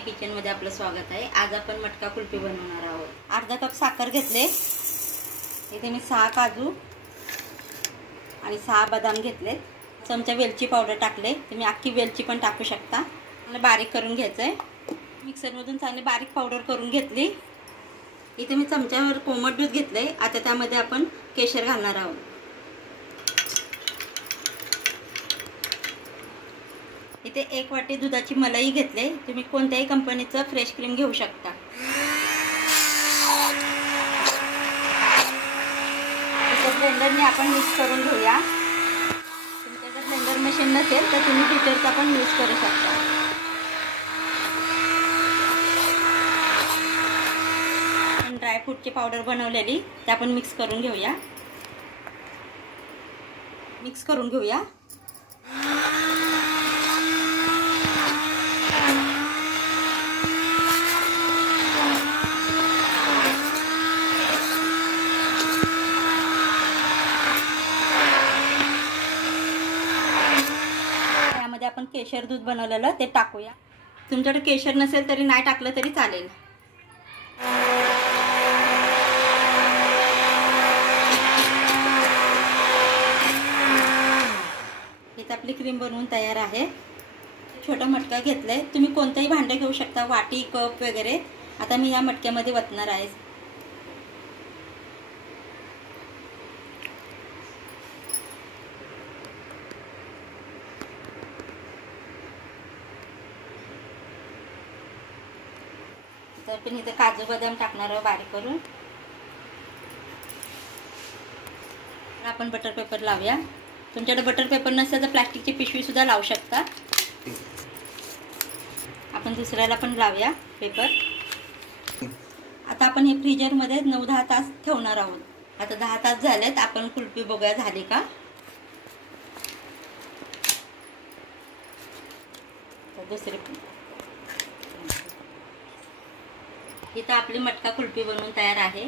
माझ्या किचनमध्ये आपलं स्वागत आहे। आज आपण मटका कुल्फी बनवणार आहोत। अर्धा कप साखर घेतले, इथे मी 6 काजू आणि 6 बदाम घेतले, चमचा वेलची पावडर टाकले, तुम्ही अख्खी वेलची पण टाकू शकता। मला बारीक करून घ्यायचंय, मिक्सरमधून चांगली बारीक पावडर करून घेतली। इथे मी चमच्यावर कोमट दूध घेतले, आता त्यामध्ये आपण केशर घालणार आहोत। इथे 1 वाटी दुधाची मलाई घेतले, तुम्ही कोणत्याही कंपनीचं फ्रेश क्रीम घेऊ शकता। इथे ब्लेंडरने आपण मिक्स करून घेऊया। तुमच्याकडे ब्लेंडर मशीन नसेल तर तुम्ही बीटरचा पण यूज करू शकता। आपण ड्रायफ्रूटची पावडर बनवलेली ते आपण मिक्स करून घेऊया। यामध्ये आपण केशर दूध बनवलेलं ते टाकूया। तुमच्याकडे केशर नसेल तरी नाही टाकलं तरी चालेल। इथे आपली क्रीम बनवून तयार आहे। छोटा मटका घेतलाय, तुम्ही कोणताही भांडं घेऊ शकता, वाटी, कप वगैरे। आता मी या मटक्यामध्ये वतणार आहे। तर पण इथे काजू बदाम टाकणार आहोत बारीक करून। आपण बटर पेपर लावूया। तुमच्याकडे बटर पेपर नसेल तर प्लास्टिकची पिशवी सुद्धा लावू शकता। आपण दुसऱ्याला पण लावूया पेपर। आता आपण हे फ्रीजर मध्ये 9-10 तास ठेवणार आहोत। आता 10 तास झालेत, आपण कुल्फी बघूया झाली का। दुसरी इथं आपली मटका कुल्फी बनवून तयार आहे।